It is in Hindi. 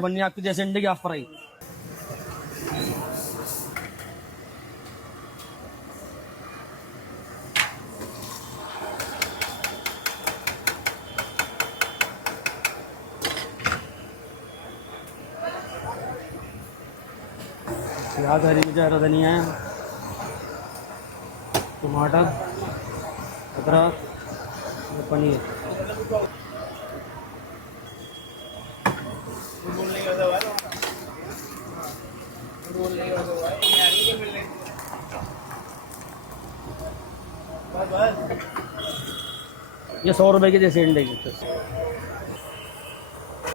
बननी आपकी जैसे अंडे की हाफ फ्राई। प्याज, हरी मिर्च, हरा धनिया, टमाटर, अदरक, पनीर। ये 100 रुपए के जैसे अंडे की।